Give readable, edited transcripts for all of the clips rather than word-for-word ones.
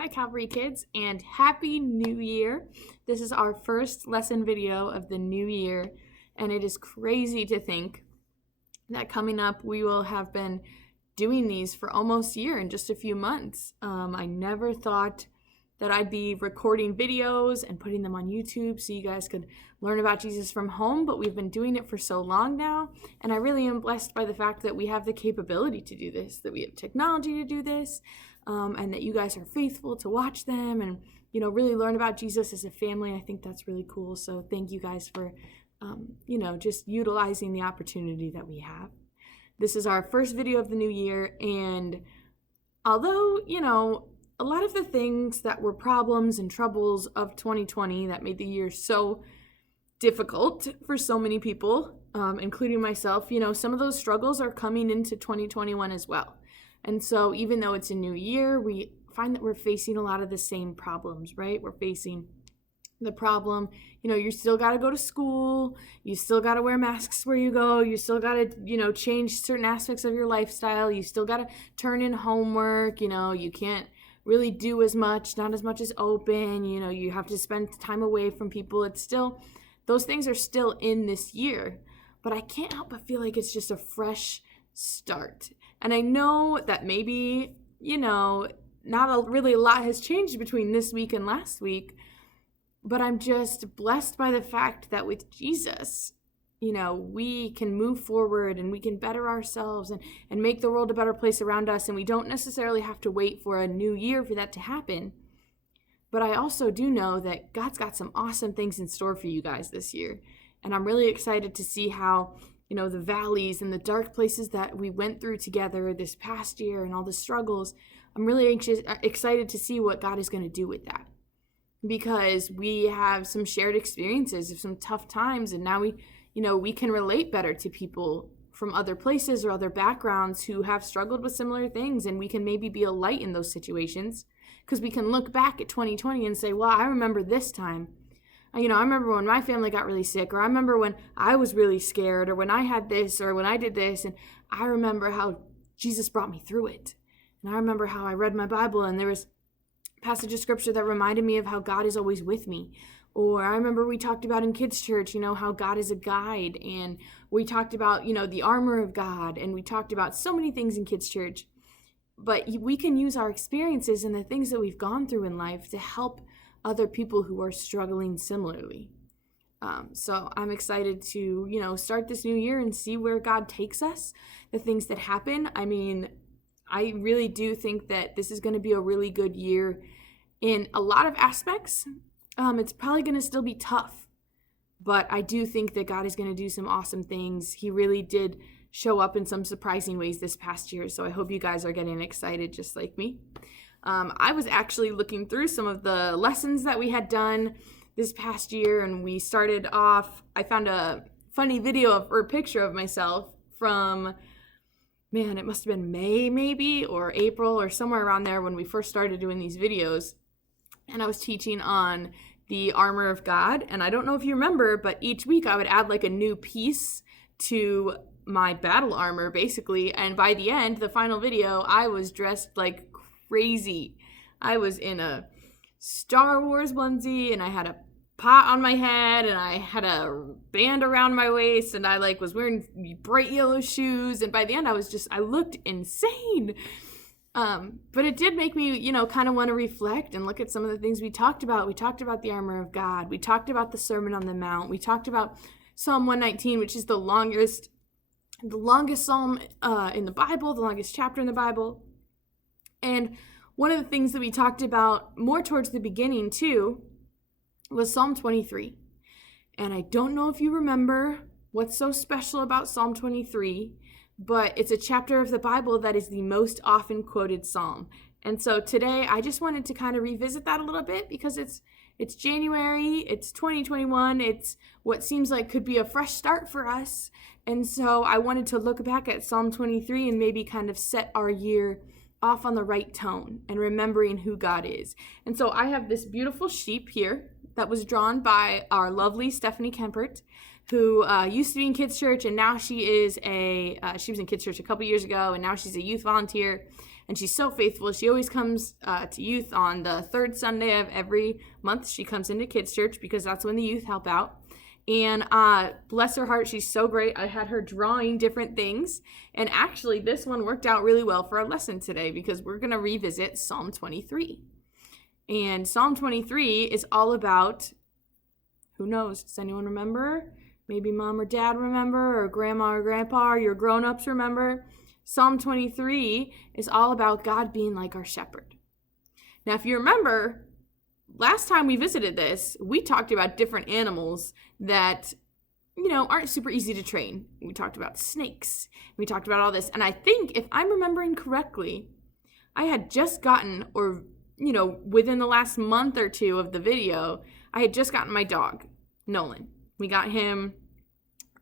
Hi Calvary Kids, and Happy New Year. This is our first lesson video of the new year, and it is crazy to think that coming up we will have been doing these for almost a year in just a few months. I never thought that I'd be recording videos and putting them on YouTube so you guys could learn about Jesus from home, but we've been doing it for so long now, and I really am blessed by the fact that we have the capability to do this, that we have technology to do this, and that you guys are faithful to watch them and really learn about Jesus as a family. I think that's really cool. So thank you guys for just utilizing the opportunity that we have. This is our first video of the new year, and although a lot of the things that were problems and troubles of 2020 that made the year so difficult for so many people, including myself, some of those struggles are coming into 2021 as well. And so even though it's a new year, we find that we're facing a lot of the same problems, right? We're facing the problem, you still got to go to school, you still got to wear masks where you go, you still got to, change certain aspects of your lifestyle, you still got to turn in homework, you can't really do as much, not as much as open, you have to spend time away from people. It's still, those things are still in this year, but I can't help but feel like it's just a fresh start. And I know that maybe, really a lot has changed between this week and last week, but I'm just blessed by the fact that with Jesus, we can move forward and we can better ourselves and make the world a better place around us. And we don't necessarily have to wait for a new year for that to happen. But I also do know that God's got some awesome things in store for you guys this year. And I'm really excited to see how, the valleys and the dark places that we went through together this past year and all the struggles, I'm really excited to see what God is going to do with that. Because we have some shared experiences of some tough times, and now we can relate better to people from other places or other backgrounds who have struggled with similar things, and we can maybe be a light in those situations because we can look back at 2020 and say, well, I remember this time. I remember when my family got really sick, or I remember when I was really scared, or when I had this, or when I did this, and I remember how Jesus brought me through it. And I remember how I read my Bible and there was a passage of scripture that reminded me of how God is always with me. Or I remember we talked about in kids' church, how God is a guide, and we talked about, the armor of God, and we talked about so many things in kids' church. But we can use our experiences and the things that we've gone through in life to help other people who are struggling similarly. So I'm excited to, start this new year and see where God takes us, the things that happen. I mean, I really do think that this is going to be a really good year in a lot of aspects. It's probably going to still be tough, but I do think that God is going to do some awesome things. He really did show up in some surprising ways this past year, so I hope you guys are getting excited just like me. I was actually looking through some of the lessons that we had done this past year, and we started off, I found a funny video or picture of myself from, it must have been May maybe, or April, or somewhere around there when we first started doing these videos. And I was teaching on the armor of God. And I don't know if you remember, but each week I would add like a new piece to my battle armor, basically. And by the end, the final video, I was dressed like crazy. I was in a Star Wars onesie, and I had a pot on my head, and I had a band around my waist, and I was wearing bright yellow shoes. And by the end, I looked insane. But it did make me, kind of want to reflect and look at some of the things we talked about. We talked about the armor of God. We talked about the Sermon on the Mount. We talked about Psalm 119, which is the longest psalm in the Bible, the longest chapter in the Bible. And one of the things that we talked about more towards the beginning too was Psalm 23. And I don't know if you remember what's so special about Psalm 23, but it's a chapter of the Bible that is the most often quoted psalm. And so today I just wanted to kind of revisit that a little bit because it's January, it's 2021, it's what seems like could be a fresh start for us. And so I wanted to look back at Psalm 23 and maybe kind of set our year off on the right tone and remembering who God is. And so I have this beautiful sheep here that was drawn by our lovely Stephanie Kempert, who used to be in kids church, and now she was in kids church a couple years ago, and now she's a youth volunteer. And she's so faithful. She always comes to youth on the third Sunday of every month. She comes into kids church because that's when the youth help out. And bless her heart, she's so great. I had her drawing different things. And actually, this one worked out really well for our lesson today because we're going to revisit Psalm 23. And Psalm 23 is all about, who knows, does anyone remember? Maybe mom or dad remember, or grandma or grandpa, or your grown-ups remember. Psalm 23 is all about God being like our shepherd. Now, if you remember, last time we visited this, we talked about different animals that, aren't super easy to train. We talked about snakes. We talked about all this. And I think, if I'm remembering correctly, I had just gotten, or, within the last month or two of the video, I had just gotten my dog, Nolan. We got him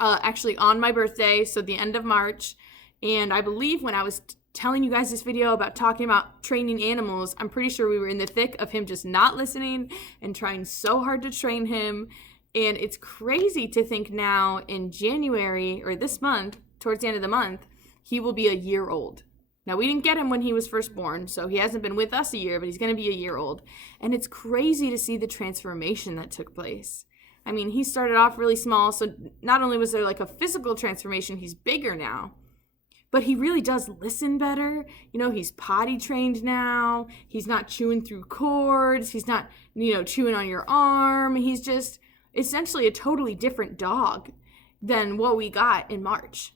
actually on my birthday, so the end of March. And I believe when I was telling you guys this video about talking about training animals, I'm pretty sure we were in the thick of him just not listening and trying so hard to train him. And it's crazy to think now in January, or this month, towards the end of the month, he will be a year old. Now, we didn't get him when he was first born, so he hasn't been with us a year, but he's going to be a year old. And it's crazy to see the transformation that took place. I mean, he started off really small, so not only was there like a physical transformation, he's bigger now, but he really does listen better. He's potty trained now. He's not chewing through cords. He's not, chewing on your arm. He's just essentially a totally different dog than what we got in March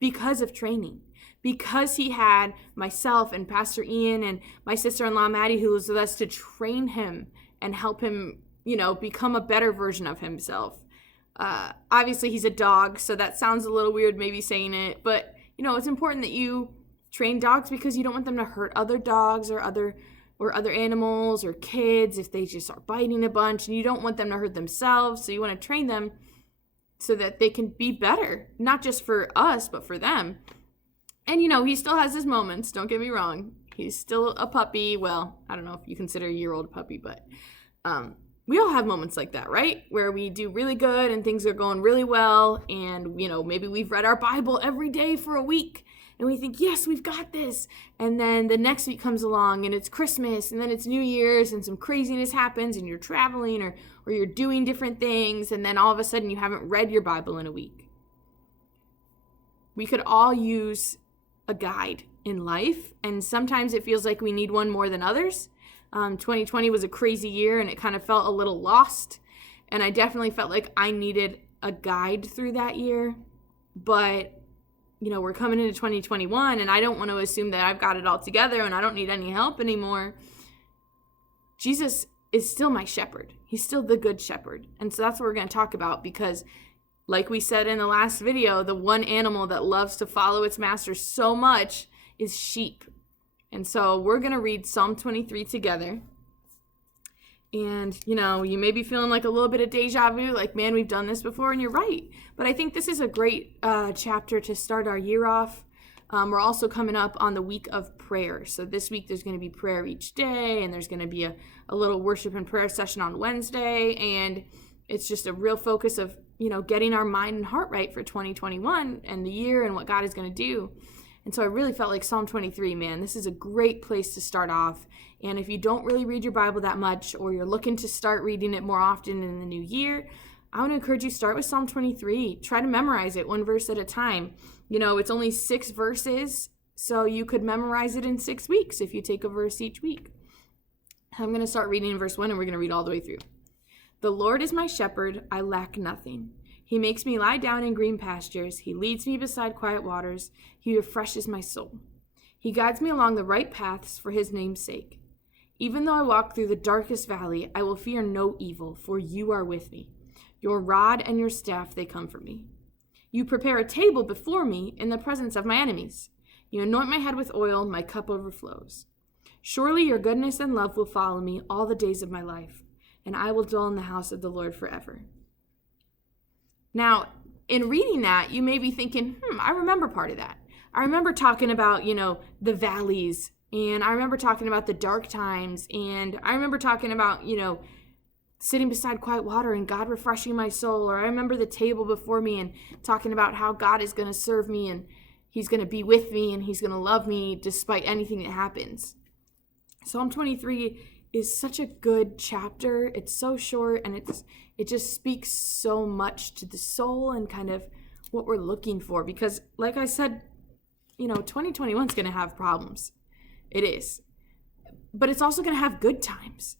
because of training. Because he had myself and Pastor Ian and my sister-in-law Maddie, who was with us, to train him and help him, become a better version of himself. Obviously, he's a dog, so that sounds a little weird maybe saying it, but it's important that you train dogs because you don't want them to hurt other dogs or other animals or kids if they just are biting a bunch, and you don't want them to hurt themselves. So you want to train them so that they can be better, not just for us, but for them. And, he still has his moments. Don't get me wrong. He's still a puppy. Well, I don't know if you consider a year-old puppy, but we all have moments like that, right? Where we do really good and things are going really well. And, maybe we've read our Bible every day for a week. And we think, yes, we've got this. And then the next week comes along and it's Christmas and then it's New Year's and some craziness happens and you're traveling or you're doing different things. And then all of a sudden you haven't read your Bible in a week. We could all use a guide in life. And sometimes it feels like we need one more than others. 2020 was a crazy year and it kind of felt a little lost. And I definitely felt like I needed a guide through that year. But we're coming into 2021 and I don't want to assume that I've got it all together and I don't need any help anymore. Jesus is still my shepherd. He's still the good shepherd. And so that's what we're going to talk about because, like we said in the last video, the one animal that loves to follow its master so much is sheep. And so we're going to read Psalm 23 together. And, you may be feeling like a little bit of deja vu, like, man, we've done this before, and you're right. But I think this is a great chapter to start our year off. We're also coming up on the week of prayer. So this week there's going to be prayer each day, and there's going to be a little worship and prayer session on Wednesday. And it's just a real focus of, getting our mind and heart right for 2021 and the year and what God is going to do. And so I really felt like Psalm 23, man, this is a great place to start off. And if you don't really read your Bible that much, or you're looking to start reading it more often in the new year, I want to encourage you to start with Psalm 23. Try to memorize it one verse at a time. It's only 6 verses, so you could memorize it in 6 weeks if you take a verse each week. I'm going to start reading in verse 1, and we're going to read all the way through. The Lord is my shepherd, I lack nothing. He makes me lie down in green pastures. He leads me beside quiet waters. He refreshes my soul. He guides me along the right paths for his name's sake. Even though I walk through the darkest valley, I will fear no evil, for you are with me. Your rod and your staff, they comfort me. You prepare a table before me in the presence of my enemies. You anoint my head with oil, my cup overflows. Surely your goodness and love will follow me all the days of my life, and I will dwell in the house of the Lord forever. Now, in reading that, you may be thinking, I remember part of that. I remember talking about, the valleys, and I remember talking about the dark times, and I remember talking about, sitting beside quiet water and God refreshing my soul, or I remember the table before me and talking about how God is going to serve me and he's going to be with me and he's going to love me despite anything that happens. Psalm 23 is such a good chapter. It's so short, and it just speaks so much to the soul and kind of what we're looking for. Because like I said, 2021 is going to have problems. It is. But it's also going to have good times.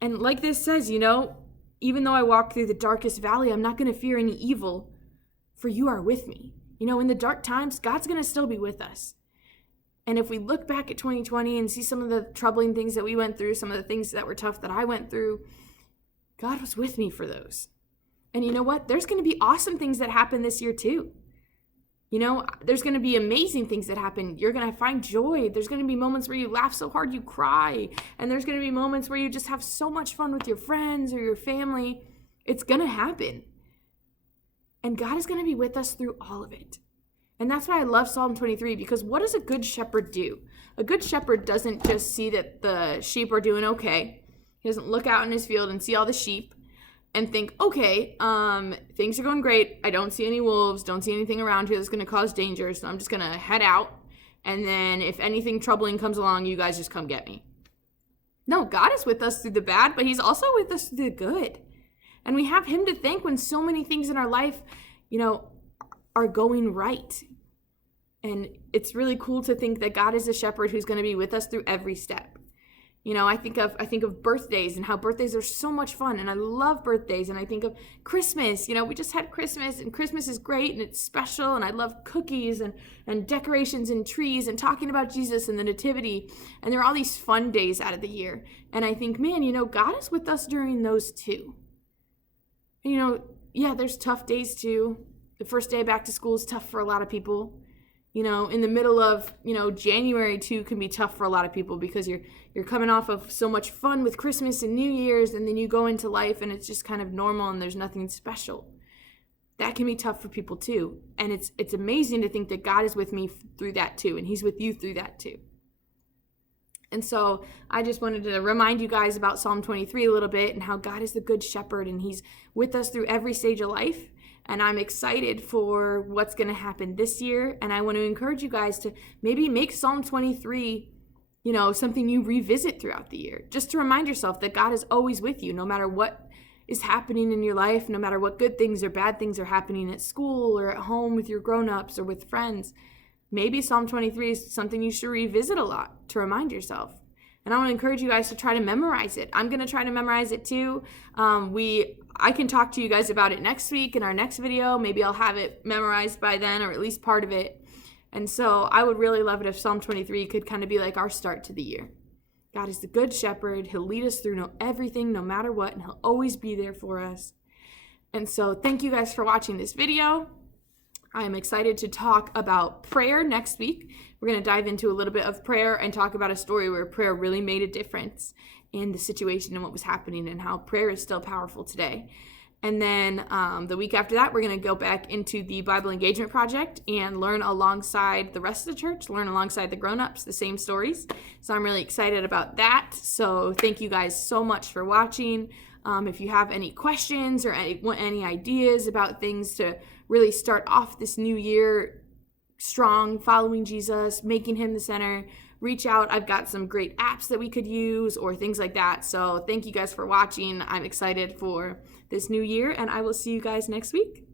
And like this says, even though I walk through the darkest valley, I'm not going to fear any evil, for you are with me. In the dark times, God's going to still be with us. And if we look back at 2020 and see some of the troubling things that we went through, some of the things that were tough that I went through, God was with me for those. And you know what? There's going to be awesome things that happen this year too. There's going to be amazing things that happen. You're going to find joy. There's going to be moments where you laugh so hard you cry. And there's going to be moments where you just have so much fun with your friends or your family. It's going to happen. And God is going to be with us through all of it. And that's why I love Psalm 23, because what does a good shepherd do? A good shepherd doesn't just see that the sheep are doing okay. He doesn't look out in his field and see all the sheep and think, okay, things are going great. I don't see any wolves, don't see anything around here that's going to cause danger, so I'm just going to head out. And then if anything troubling comes along, you guys just come get me. No, God is with us through the bad, but he's also with us through the good. And we have him to thank when so many things in our life, are going right. And it's really cool to think that God is a shepherd who's going to be with us through every step. I think of birthdays and how birthdays are so much fun, and I love birthdays. And I think of Christmas. We just had Christmas, and Christmas is great and it's special, and I love cookies and decorations and trees and talking about Jesus and the nativity. And there are all these fun days out of the year. And I think, man, God is with us during those too. And, yeah, there's tough days too. The first day back to school is tough for a lot of people. In the middle of, January too can be tough for a lot of people, because you're coming off of so much fun with Christmas and New Year's, and then you go into life and it's just kind of normal and there's nothing special. That can be tough for people too. And it's amazing to think that God is with me through that too, and he's with you through that too. And so I just wanted to remind you guys about Psalm 23 a little bit, and how God is the good shepherd and he's with us through every stage of life. And I'm excited for what's going to happen this year. And I want to encourage you guys to maybe make Psalm 23, something you revisit throughout the year. Just to remind yourself that God is always with you, no matter what is happening in your life, no matter what good things or bad things are happening at school or at home with your grown-ups or with friends. Maybe Psalm 23 is something you should revisit a lot to remind yourself. And I want to encourage you guys to try to memorize it. I'm going to try to memorize it too. I can talk to you guys about it next week in our next video. Maybe I'll have it memorized by then, or at least part of it. And so I would really love it if Psalm 23 could kind of be like our start to the year. God is the good shepherd. He'll lead us through everything, no matter what, and he'll always be there for us. And so thank you guys for watching this video. I am excited to talk about prayer next week. We're going to dive into a little bit of prayer and talk about a story where prayer really made a difference in the situation and what was happening, and how prayer is still powerful today. And then the week after that, we're going to go back into the Bible Engagement Project and learn alongside the rest of the church, learn alongside the grown-ups, the same stories. So I'm really excited about that. So thank you guys so much for watching. If you have any questions or any ideas about things to really start off this new year strong, following Jesus, making him the center, reach out. I've got some great apps that we could use or things like that. So thank you guys for watching. I'm excited for this new year, and I will see you guys next week.